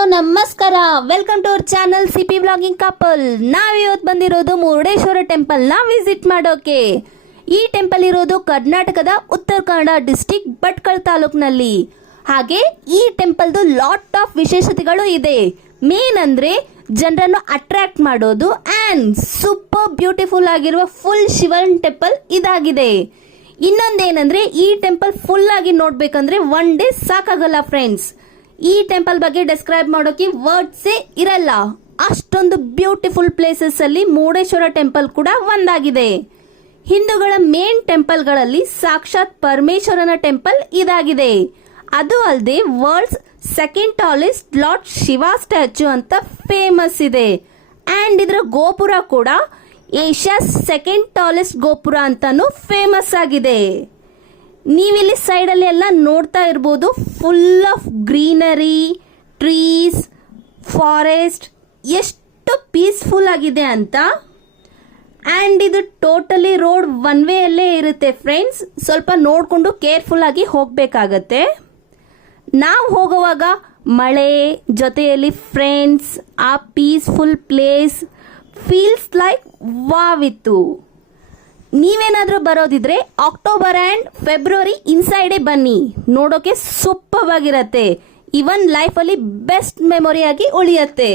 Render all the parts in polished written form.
Hello ನಮಸ್ಕಾರ, welcome to our channel CP blogging couple. ನಾವಿವತ್ತು ಬಂದಿರೋದು ಮುರುಡೇಶ್ವರ ಟೆಂಪಲ್ನ ವಿಸಿಟ್ ಮಾಡೋಕೆ. ಈ ಟೆಂಪಲ್ ಇರೋದು ಕರ್ನಾಟಕದ ಉತ್ತರ ಕನ್ನಡ ಡಿಸ್ಟಿಕ್ ಭಟ್ಕಳ ತಾಲೂಕಿನಲ್ಲಿ. ಹಾಗೆ ಈ ಟೆಂಪಲ್ದು ಲಾಟ್ ಆಫ್ ವಿಶೇಷತೆಗಳು ಇದೆ. ಮೇನ್ ಅಂದ್ರೆ ಜನರನ್ನು ಅಟ್ರಾಕ್ಟ್ ಮಾಡೋದು ಆ್ಯಂಡ್ ಸೂಪರ್ ಬ್ಯೂಟಿಫುಲ್ ಆಗಿರುವ ಫುಲ್ ಶಿವನ್ ಟೆಂಪಲ್ ಇದಾಗಿದೆ. ಇನ್ನೊಂದೇನಂದ್ರೆ ಈ ಟೆಂಪಲ್ ಫುಲ್ ಆಗಿ ನೋಡ್ಬೇಕಂದ್ರೆ ಒನ್ ಡೇ ಸಾಕಾಗಲ್ಲ ಫ್ರೆಂಡ್ಸ್. ಈ ಟೆಂಪಲ್ ಬಗ್ಗೆ ಡಿಸ್ಕ್ರೈಬ್ ಮಾಡೋಕೆ ವರ್ಡ್ಸೇ ಇರಲ್ಲ, ಅಷ್ಟೊಂದು ಬ್ಯೂಟಿಫುಲ್ ಪ್ಲೇಸಸ್ ಅಲ್ಲಿ ಮುರುಡೇಶ್ವರ ಟೆಂಪಲ್ ಕೂಡ ಒಂದಾಗಿದೆ. ಹಿಂದೂಗಳ ಮೇನ್ ಟೆಂಪಲ್ಗಳಲ್ಲಿ ಸಾಕ್ಷಾತ್ ಪರಮೇಶ್ವರನ ಟೆಂಪಲ್ ಇದಾಗಿದೆ. ಅದು ಅಲ್ಲದೆ world's second tallest lord Shiva statue ಅಂತ ಫೇಮಸ್ ಇದೆ. ಅಂಡ್ ಇದರ ಗೋಪುರ ಕೂಡ ಏಷ್ಯಾ ಸೆಕೆಂಡ್ ಟಾಲೆಸ್ಟ್ ಗೋಪುರ ಅಂತಾನು ಫೇಮಸ್ ಆಗಿದೆ. ನೀವಿಲ್ಲಿ ಸೈಡಲ್ಲಿ ಎಲ್ಲ ನೋಡ್ತಾ ಇರ್ಬೋದು, full of greenery, trees, forest, ಎಷ್ಟು ಪೀಸ್ಫುಲ್ ಆಗಿದೆ ಅಂತ. ಆ್ಯಂಡ್ ಇದು ಟೋಟಲಿ ರೋಡ್ ಒನ್ ವೇ ಅಲ್ಲೇ ಇರುತ್ತೆ ಫ್ರೆಂಡ್ಸ್. ಸ್ವಲ್ಪ ನೋಡಿಕೊಂಡು ಕೇರ್ಫುಲ್ ಆಗಿ ಹೋಗಬೇಕಾಗತ್ತೆ. ನಾವು ಹೋಗುವಾಗ ಮಳೆ ಜೊತೆಯಲ್ಲಿ ಫ್ರೆಂಡ್ಸ್, ಆ peaceful place feels like wow ಇತ್ತು. ನೀವೇನಾದರೂ ಬರೋದಿದ್ರೆ ಅಕ್ಟೋಬರ್ ಆ್ಯಂಡ್ ಫೆಬ್ರವರಿ ಇನ್ಸೈಡೇ ಬನ್ನಿ, ನೋಡೋಕೆ ಸೂಪರ್ ಆಗಿರತ್ತೆ. ಇವನ್ ಲೈಫಲ್ಲಿ ಬೆಸ್ಟ್ ಮೆಮೊರಿ ಆಗಿ ಉಳಿಯತ್ತೆ.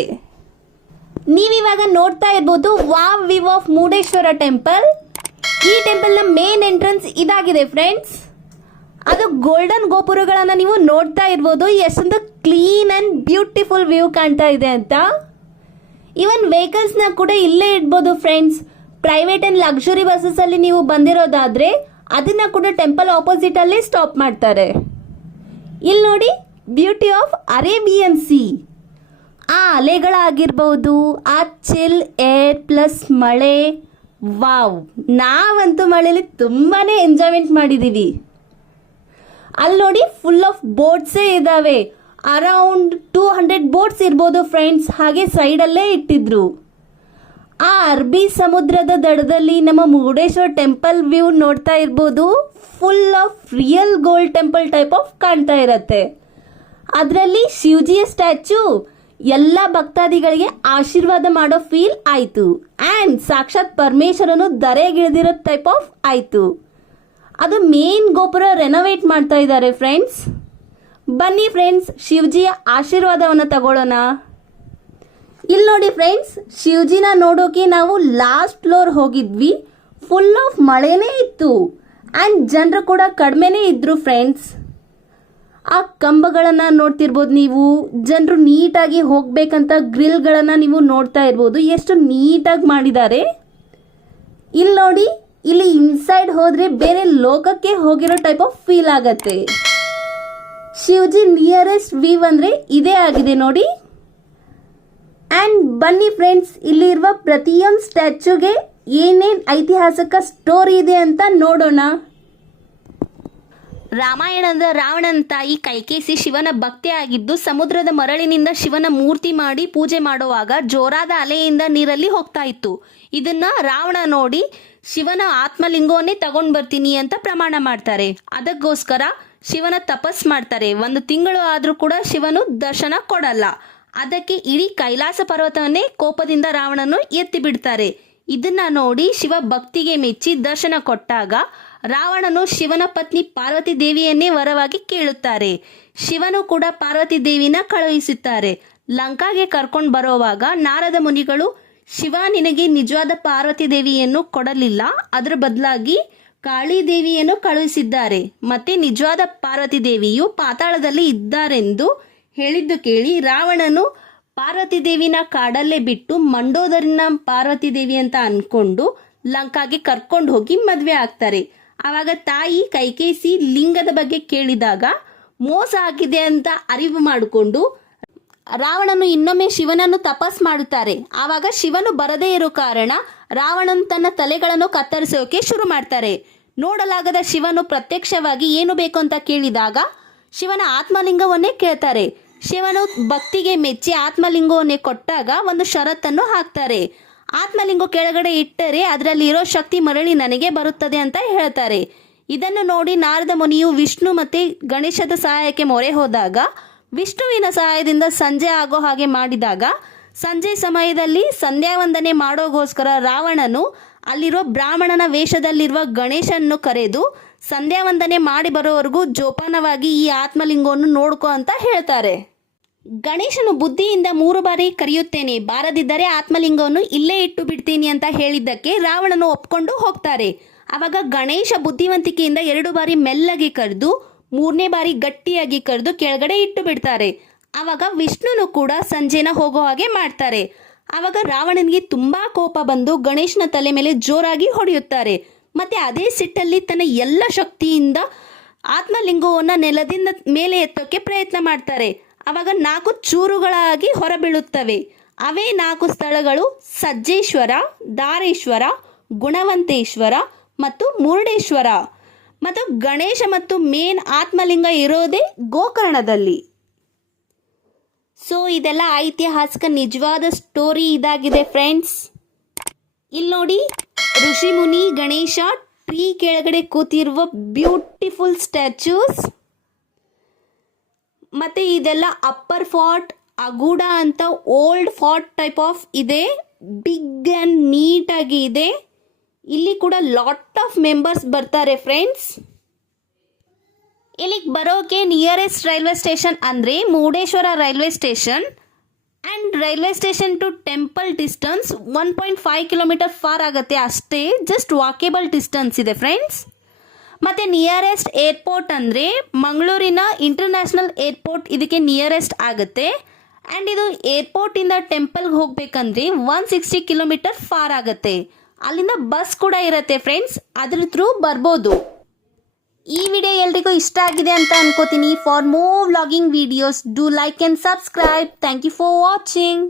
ನೀವಿವಾಗ ನೋಡ್ತಾ ಇರ್ಬೋದು wow view of Murudeshwar temple. ಈ ಟೆಂಪಲ್ನ ಮೇನ್ ಎಂಟ್ರೆನ್ಸ್ ಇದಾಗಿದೆ ಫ್ರೆಂಡ್ಸ್. ಅದು ಗೋಲ್ಡನ್ ಗೋಪುರಗಳನ್ನ ನೀವು ನೋಡ್ತಾ ಇರ್ಬೋದು, ಎಷ್ಟೊಂದು ಕ್ಲೀನ್ ಆ್ಯಂಡ್ ಬ್ಯೂಟಿಫುಲ್ ವ್ಯೂ ಕಾಣ್ತಾ ಇದೆ ಅಂತ. ಇವನ್ ವೆಹಿಕಲ್ಸ್ನ ಕೂಡ ಇಲ್ಲೇ ಇಡ್ಬೋದು friends. Private and luxury buses ಅಲ್ಲಿ ನೀವು ಬಂದಿರೋದಾದ್ರೆ ಅದನ್ನ ಕೂಡ ಟೆಂಪಲ್ ಆಪೋಸಿಟ್ ಅಲ್ಲಿ ಸ್ಟಾಪ್ ಮಾಡ್ತಾರೆ. ಇಲ್ಲಿ ನೋಡಿ, ಬ್ಯೂಟಿ ಆಫ್ ಅರೇಬಿಯನ್ ಸಿ. ಆ ಅಲೆಗಳಾಗಿರ್ಬಹುದು, ಆ ಚಿಲ್ ಏರ್ ಪ್ಲಸ್ ಮಳೆ, ವಾವ್. ನಾವಂತೂ ಮಳೆಯಲ್ಲಿ ತುಂಬಾನೇ ಎಂಜಾಯ್ಮೆಂಟ್ ಮಾಡಿದೀವಿ. ಅಲ್ಲಿ ನೋಡಿ ಫುಲ್ ಆಫ್ ಬೋಟ್ಸೇ ಇದಾವೆ. ಅರೌಂಡ್ 200 ಬೋಟ್ಸ್ ಇರ್ಬೋದು ಫ್ರೆಂಡ್ಸ್. ಹಾಗೆ ಸೈಡಲ್ಲೇ ಇಟ್ಟಿದ್ರು. ಆ ಅರಬ್ಬಿ ಸಮುದ್ರದ ದಡದಲ್ಲಿ ನಮ್ಮ ಮುರುಡೇಶ್ವರ ಟೆಂಪಲ್ ವ್ಯೂ ನೋಡ್ತಾ ಇರ್ಬೋದು. Full of real gold temple type of ಕಾಣ್ತಾ ಇರತ್ತೆ. ಅದರಲ್ಲಿ ಶಿವಜಿಯ ಸ್ಟ್ಯಾಚ್ಯೂ ಎಲ್ಲ ಭಕ್ತಾದಿಗಳಿಗೆ ಆಶೀರ್ವಾದ ಮಾಡೋ ಫೀಲ್ ಆಯ್ತು. ಆ್ಯಂಡ್ ಸಾಕ್ಷಾತ್ ಪರಮೇಶ್ವರನು ಧರೆಗಿಳಿದಿರೋ ಟೈಪ್ ಆಫ್ ಆಯ್ತು. ಅದು ಮೇನ್ ಗೋಪುರ ರೆನೋವೇಟ್ ಮಾಡ್ತಾ ಇದ್ದಾರೆ ಫ್ರೆಂಡ್ಸ್. ಬನ್ನಿ ಫ್ರೆಂಡ್ಸ್, ಶಿವಜಿಯ ಆಶೀರ್ವಾದವನ್ನು ತಗೊಳ್ಳೋಣ. ಇಲ್ಲಿ ನೋಡಿ ಫ್ರೆಂಡ್ಸ್, ಶಿವಜಿನ ನೋಡೋಕೆ ನಾವು ಲಾಸ್ಟ್ ಫ್ಲೋರ್ ಹೋಗಿದ್ವಿ. ಫುಲ್ ಆಫ್ ಮಳೆನೇ ಇತ್ತು ಆ್ಯಂಡ್ ಜನರು ಕೂಡ ಕಡಿಮೆನೇ ಇದ್ರು ಫ್ರೆಂಡ್ಸ್. ಆ ಕಂಬಗಳನ್ನು ನೋಡ್ತಿರ್ಬೋದು ನೀವು. ಜನರು ನೀಟಾಗಿ ಹೋಗ್ಬೇಕಂತ ಗ್ರಿಲ್ಗಳನ್ನು ನೀವು ನೋಡ್ತಾ ಇರ್ಬೋದು, ಎಷ್ಟು ನೀಟಾಗಿ ಮಾಡಿದ್ದಾರೆ. ಇಲ್ಲಿ ನೋಡಿ, ಇಲ್ಲಿ ಇನ್ಸೈಡ್ ಹೋದ್ರೆ ಬೇರೆ ಲೋಕಕ್ಕೆ ಹೋಗಿರೋ ಟೈಪ್ ಆಫ್ ಫೀಲ್ ಆಗತ್ತೆ. ಶಿವಜಿ ನಿಯರೆಸ್ಟ್ ವ್ಯೂ ಅಂದ್ರೆ ಇದೇ ಆಗಿದೆ ನೋಡಿ. ಆ್ಯಂಡ್ ಬನ್ನಿ ಫ್ರೆಂಡ್ಸ್, ಇಲ್ಲಿರುವ ಪ್ರತಿಯೊಂದು ಸ್ಟ್ಯಾಚ್ಯೂಗೆ ಏನೇನು ಐತಿಹಾಸಿಕ ಸ್ಟೋರಿ ಇದೆ ಅಂತ ನೋಡೋಣ. ರಾಮಾಯಣದ ರಾವಣನ ತಾಯಿ ಕೈಕೇಸಿ ಶಿವನ ಭಕ್ತಿ ಆಗಿದ್ದು, ಸಮುದ್ರದ ಮರಳಿನಿಂದ ಶಿವನ ಮೂರ್ತಿ ಮಾಡಿ ಪೂಜೆ ಮಾಡುವಾಗ ಜೋರಾದ ಅಲೆಯಿಂದ ನೀರಲ್ಲಿ ಹೋಗ್ತಾ ಇತ್ತು. ಇದನ್ನ ರಾವಣ ನೋಡಿ ಶಿವನ ಆತ್ಮಲಿಂಗವನ್ನೇ ತಗೊಂಡು ಬರ್ತೀನಿ ಅಂತ ಪ್ರಮಾಣ ಮಾಡ್ತಾರೆ. ಅದಕ್ಕೋಸ್ಕರ ಶಿವನ ತಪಸ್ ಮಾಡ್ತಾರೆ. 1 ತಿಂಗಳು ಆದರೂ ಕೂಡ ಶಿವನು ದರ್ಶನ ಕೊಡಲ್ಲ. ಅದಕ್ಕೆ ಇಡೀ ಕೈಲಾಸ ಪರ್ವತವನ್ನೇ ಕೋಪದಿಂದ ರಾವಣನು ಎತ್ತಿ ಬಿಡ್ತಾರೆ. ಇದನ್ನ ನೋಡಿ ಶಿವ ಭಕ್ತಿಗೆ ಮೆಚ್ಚಿ ದರ್ಶನ ಕೊಟ್ಟಾಗ ರಾವಣನು ಶಿವನ ಪತ್ನಿ ಪಾರ್ವತಿ ದೇವಿಯನ್ನೇ ವರವಾಗಿ ಕೇಳುತ್ತಾರೆ. ಶಿವನು ಕೂಡ ಪಾರ್ವತಿ ದೇವಿನ ಕಳುಹಿಸುತ್ತಾರೆ. ಲಂಕಾಗೆ ಕರ್ಕೊಂಡು ಬರೋವಾಗ ನಾರದ ಮುನಿಗಳು, ಶಿವ ನಿನಗೆ ನಿಜವಾದ ಪಾರ್ವತಿ ದೇವಿಯನ್ನು ಕೊಡಲಿಲ್ಲ, ಅದರ ಬದಲಾಗಿ ಕಾಳಿ ದೇವಿಯನ್ನು ಕಳುಹಿಸಿದ್ದಾರೆ. ಮತ್ತೆ ನಿಜವಾದ ಪಾರ್ವತಿ ದೇವಿಯು ಪಾತಾಳದಲ್ಲಿ ಇದ್ದಾರೆಂದು ಹೇಳಿದ್ದು ಕೇಳಿ ರಾವಣನು ಪಾರ್ವತಿ ದೇವಿನ ಕಾಡಲ್ಲೇ ಬಿಟ್ಟು ಮಂಡೋದರಿನ ಪಾರ್ವತಿ ದೇವಿ ಅಂತ ಅನ್ಕೊಂಡು ಲಂಕಾಗೆ ಕರ್ಕೊಂಡು ಹೋಗಿ ಮದುವೆ ಆಗ್ತಾರೆ. ಆವಾಗ ತಾಯಿ ಕೈಕೇಸಿ ಲಿಂಗದ ಬಗ್ಗೆ ಕೇಳಿದಾಗ ಮೋಸ ಆಗಿದೆ ಅಂತ ಅರಿವು ಮಾಡಿಕೊಂಡು ರಾವಣನು ಇನ್ನೊಮ್ಮೆ ಶಿವನನ್ನು ತಪಸ್ ಮಾಡುತ್ತಾರೆ. ಆವಾಗ ಶಿವನು ಬರದೇ ಇರೋ ಕಾರಣ ರಾವಣನು ತನ್ನ ತಲೆಗಳನ್ನು ಕತ್ತರಿಸೋಕೆ ಶುರು ಮಾಡ್ತಾರೆ. ನೋಡಲಾಗದ ಶಿವನು ಪ್ರತ್ಯಕ್ಷವಾಗಿ ಏನು ಬೇಕು ಅಂತ ಕೇಳಿದಾಗ ಶಿವನ ಆತ್ಮಲಿಂಗವನ್ನೇ ಕೇಳ್ತಾರೆ. ಶಿವನು ಭಕ್ತಿಗೆ ಮೆಚ್ಚಿ ಆತ್ಮಲಿಂಗವನ್ನೇ ಕೊಟ್ಟಾಗ ಒಂದು ಷರತ್ತನ್ನು ಹಾಕ್ತಾರೆ. ಆತ್ಮಲಿಂಗ ಕೆಳಗಡೆ ಇಟ್ಟರೆ ಅದರಲ್ಲಿ ಇರೋ ಶಕ್ತಿ ಮರಳಿ ನನಗೆ ಬರುತ್ತದೆ ಅಂತ ಹೇಳ್ತಾರೆ. ಇದನ್ನು ನೋಡಿ ನಾರದ ಮುನಿಯು ವಿಷ್ಣು ಮತ್ತು ಗಣೇಶದ ಸಹಾಯಕ್ಕೆ ಮೊರೆ ಹೋದಾಗ ವಿಷ್ಣುವಿನ ಸಹಾಯದಿಂದ ಸಂಜೆ ಆಗೋ ಹಾಗೆ ಮಾಡಿದಾಗ ಸಂಜೆ ಸಮಯದಲ್ಲಿ ಸಂಧ್ಯಾ ವಂದನೆ ಮಾಡೋಗೋಸ್ಕರ ರಾವಣನು ಅಲ್ಲಿರೋ ಬ್ರಾಹ್ಮಣನ ವೇಷದಲ್ಲಿರುವ ಗಣೇಶನ್ನು ಕರೆದು ಸಂಧ್ಯಾ ವಂದನೆ ಮಾಡಿ ಬರೋವರೆಗೂ ಜೋಪಾನವಾಗಿ ಈ ಆತ್ಮಲಿಂಗವನ್ನು ನೋಡ್ಕೊ ಅಂತ ಹೇಳ್ತಾರೆ. ಗಣೇಶನು ಬುದ್ಧಿಯಿಂದ 3 ಬಾರಿ ಕರೆಯುತ್ತೇನೆ, ಬಾರದಿದ್ದರೆ ಆತ್ಮಲಿಂಗವನ್ನು ಇಲ್ಲೇ ಇಟ್ಟು ಬಿಡ್ತೀನಿ ಅಂತ ಹೇಳಿದ್ದಕ್ಕೆ ರಾವಣನು ಒಪ್ಕೊಂಡು ಹೋಗ್ತಾರೆ. ಆವಾಗ ಗಣೇಶ ಬುದ್ಧಿವಂತಿಕೆಯಿಂದ 2 ಬಾರಿ ಮೆಲ್ಲಗೆ ಕರೆದು 3ನೇ ಬಾರಿ ಗಟ್ಟಿಯಾಗಿ ಕರೆದು ಕೆಳಗಡೆ ಇಟ್ಟು ಬಿಡ್ತಾರೆ. ಆವಾಗ ವಿಷ್ಣುನು ಕೂಡ ಸಂಜೆನ ಹೋಗೋ ಹಾಗೆ ಮಾಡ್ತಾರೆ. ಆವಾಗ ರಾವಣನಿಗೆ ತುಂಬ ಕೋಪ ಬಂದು ಗಣೇಶನ ತಲೆ ಮೇಲೆ ಜೋರಾಗಿ ಹೊಡೆಯುತ್ತಾರೆ. ಮತ್ತು ಅದೇ ಸಿಟ್ಟಲ್ಲಿ ತನ್ನ ಎಲ್ಲ ಶಕ್ತಿಯಿಂದ ಆತ್ಮಲಿಂಗವನ್ನು ನೆಲದಿಂದ ಮೇಲೆ ಎತ್ತೋಕ್ಕೆ ಪ್ರಯತ್ನ ಮಾಡ್ತಾರೆ. ಆವಾಗ 4 ಚೂರುಗಳಾಗಿ ಹೊರಬೀಳುತ್ತವೆ. ಅವೇ 4 ಸ್ಥಳಗಳು ಸಜ್ಜೇಶ್ವರ, ದಾರೇಶ್ವರ, ಗುಣವಂತೇಶ್ವರ ಮತ್ತು ಮುರುಡೇಶ್ವರ. ಮತ್ತು ಗಣೇಶ ಮತ್ತು ಮೇನ್ ಆತ್ಮಲಿಂಗ ಇರೋದೇ ಗೋಕರ್ಣದಲ್ಲಿ. ಸೊ ಇದೆಲ್ಲ ಐತಿಹಾಸಿಕ ನಿಜವಾದ ಸ್ಟೋರಿ ಇದಾಗಿದೆ ಫ್ರೆಂಡ್ಸ್. ಇಲ್ಲಿ ನೋಡಿ, ಋಷಿ ಮುನಿ ಗಣೇಶ ಟ್ರೀ ಕೆಳಗಡೆ ಕೂತಿರುವ ಬ್ಯೂಟಿಫುಲ್ ಸ್ಟ್ಯಾಚ್ಯೂಸ್. ಮತ್ತು ಇದೆಲ್ಲ ಅಪ್ಪರ್ ಫಾರ್ಟ್ ಅಗೂಡ ಅಂತ ಓಲ್ಡ್ ಫಾರ್ಟ್ ಟೈಪ್ ಆಫ್ ಇದೆ, ಬಿಗ್ ಆ್ಯಂಡ್ ನೀಟಾಗಿ ಇದೆ. ಇಲ್ಲಿ ಕೂಡ ಲಾಟ್ ಆಫ್ ಮೆಂಬರ್ಸ್ ಬರ್ತಾರೆ ಫ್ರೆಂಡ್ಸ್. ಇಲ್ಲಿಗೆ ಬರೋಕೆ ನಿಯರೆಸ್ಟ್ ರೈಲ್ವೆ ಸ್ಟೇಷನ್ ಅಂದರೆ Murudeshwar railway station and railway station to temple distance 1.5 kilometre far ಆಗುತ್ತೆ ಅಷ್ಟೇ. ಜಸ್ಟ್ ವಾಕೇಬಲ್ ಡಿಸ್ಟೆನ್ಸ್ ಇದೆ ಫ್ರೆಂಡ್ಸ್. ಮತ್ತು ನಿಯರೆಸ್ಟ್ ಏರ್ಪೋರ್ಟ್ ಅಂದರೆ ಮಂಗಳೂರಿನ ಇಂಟರ್ನ್ಯಾಷನಲ್ ಏರ್ಪೋರ್ಟ್ ಇದಕ್ಕೆ ನಿಯರೆಸ್ಟ್ ಆಗುತ್ತೆ. ಆ್ಯಂಡ್ ಇದು ಏರ್ಪೋರ್ಟಿಂದ ಟೆಂಪಲ್ಗೆ ಹೋಗಬೇಕಂದ್ರೆ 160 ಕಿಲೋಮೀಟರ್ ಫಾರ್ ಆಗುತ್ತೆ. ಅಲ್ಲಿಂದ ಬಸ್ ಕೂಡ ಇರುತ್ತೆ ಫ್ರೆಂಡ್ಸ್, ಅದ್ರ ಥ್ರೂ ಬರ್ಬೋದು. ಈ ವಿಡಿಯೋ ಎಲ್ರಿಗೂ ಇಷ್ಟ ಆಗಿದೆ ಅಂತ ಅನ್ಕೋತೀನಿ. For more vlogging videos do like and subscribe. Thank you for watching.